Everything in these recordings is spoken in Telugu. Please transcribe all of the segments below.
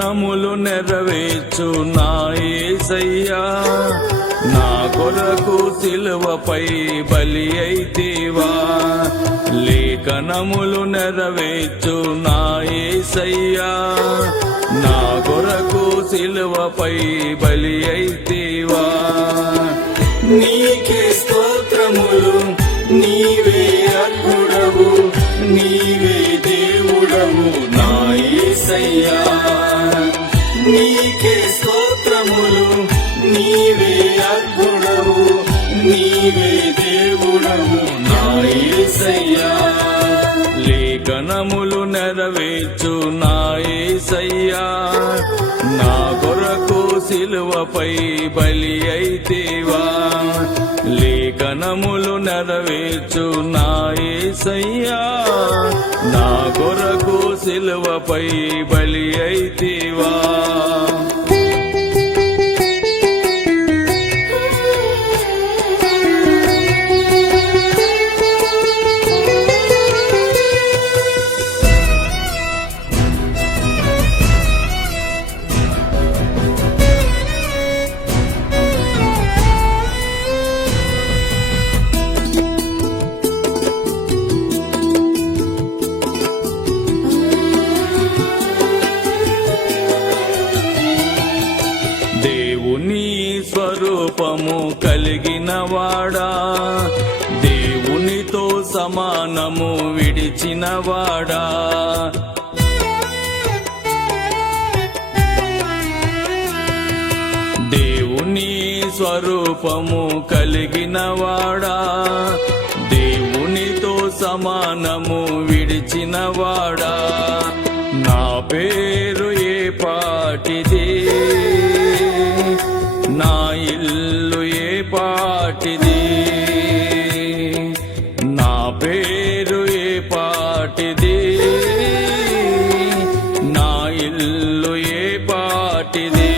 లేఖనములు నెరవేర్చు నా యేసయ్యా, నా కొరకు సిలువపై బలి అయితివా. లేఖనములు నెరవేర్చు నా యేసయ్యా, నా కొరకు సిలువపై బలి అయితివా. నీకే స్తోత్రములు, నీవే అర్హుడవు, నీవే దేవుడవు నా యేసయ్యా. నీకే స్తోత్రములు, నీవే అర్హుడవు, నీవే దేవుడవు నా యేసయ్యా. లేఖనములు నెరవేర్చు నా యేసయ్యా, నా కొరకు సిలువపై బలి అయితివా. లేఖనములు నెరవేర్చు నా యేసయ్యా, నా కొరకు సిలువపై బలి అయితివా. దేవుని స్వరూపము కలిగిన వాడా, దేవునితో సమానము విడిచిన వాడా. దేవుని స్వరూపము కలిగిన వాడా, దేవునితో సమానము విడిచిన వాడా. నా పేరు ఏ పాటిది, నా ఇల్లు ఏ పాటిది, నా పేరు ఏ పాటిది, నా ఇల్లు ఏ పాటిది.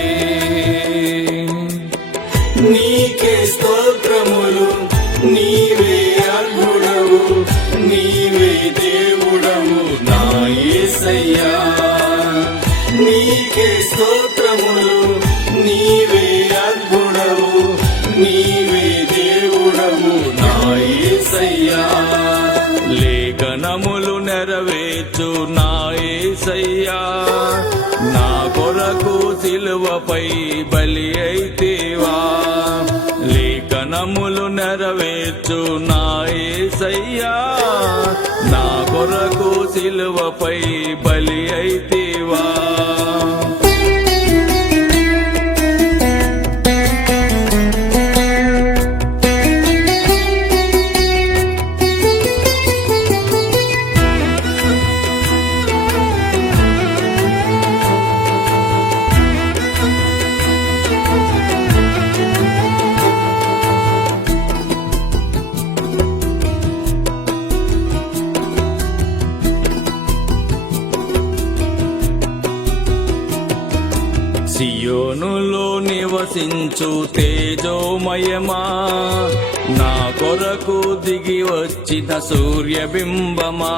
నీకే స్తోత్రములు, నీవే అర్హుడవు, నీవే దేవుడవు నా యేసయ్యా. నీకే స్తోత్రములు, నీవే అర్హుడవు, నీవే దేవుడవు నా యేసయ్యా. లేఖనములు నెరవేర్చు నా యేసయ్యా, నా కొరకు సిలువపై బలి అయితివా. లేఖనములు నెరవేర్చు నా యేసయ్యా, నా కొరకు సిలువపై బలి అయితివా. సియోనులో నివసించు తేజోమయమా, నా కొరకు దిగి వచ్చిన సూర్యబింబమా.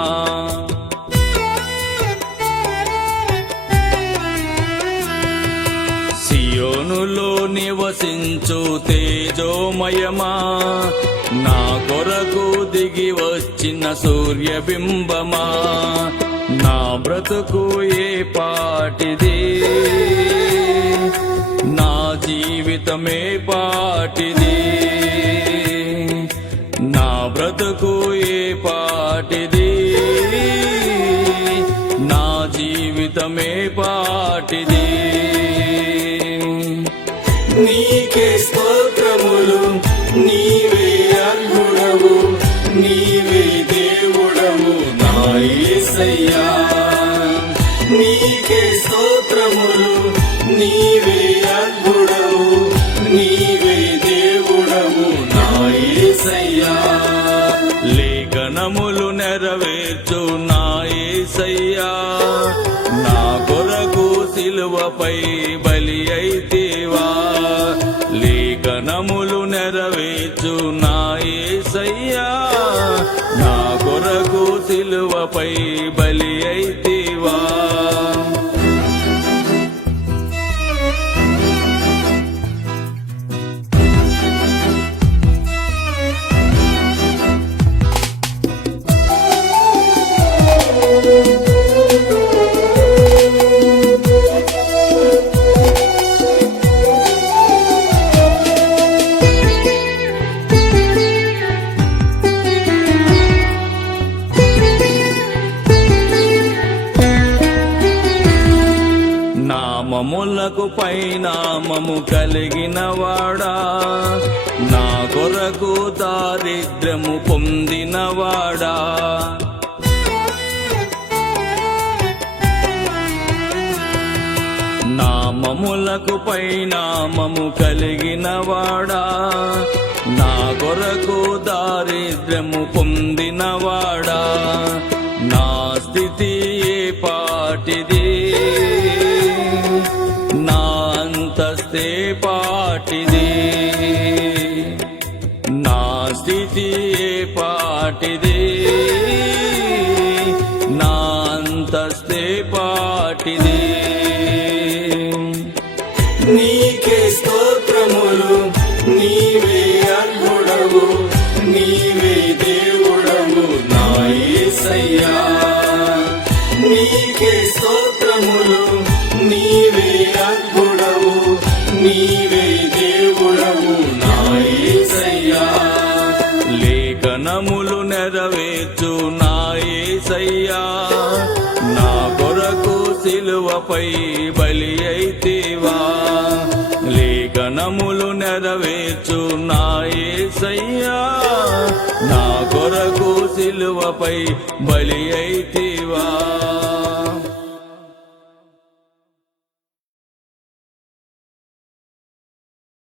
సియోనులో నివసించు తేజోమయమా, నా కొరకు దిగి వచ్చిన సూర్యబింబమా. నా బ్రతుకు ఏ పాటిది, నా జీవితమే పాటిది, నా బ్రతుకు ఏ పాటిది, నా జీవితమే పాటిది. నీకే స్తోత్రములు, నీవే అర్హుడవు, నీవే దేవుడవు నా యేసయ్యా. నీకే స్తోత్రములు, నీవే అర్హుడవు, నీవే దేవుడవు నా యేసయ్యా. లేఖనములు నెరవేర్చు నా యేసయ్యా, నా కొరకు సిలువపై బలి అయితివా. లేఖనములు నెరవేర్చు నా యేసయ్యా, నా కొరకు సిలువపై బలి అయితివా. నామములకు పరిణామము కలిగిన వాడా, నా కొరకు దారిద్ర్యము పొందినవాడా. నామములకు పరిణామము కలిగిన వాడా, నా కొరకు దారిద్ర్యము పొందినవాడా. నా స్థితి ఏ పాటిది, నా అంతస్తే పాటిది. నా స్థితి ఏ పాటిది, నా అంతస్తే పాటిది. నీకే స్తోత్రములు, నీవే అర్హుడవు, నీవే దేవుడవు నా యేసయ్యా. నీకే స్తోత్రములు, నీవే అర్హుడవు, నీవే దేవుడవు నా యేసయ్యా. లేఖనములు నెరవేర్చు నా యేసయ్యా, నా కొరకు సిలువపై బలి అయితివా. లేఖనములు నెరవేర్చు నా యేసయ్యా, నా కొరకు సిలువపై బలి అయితివా.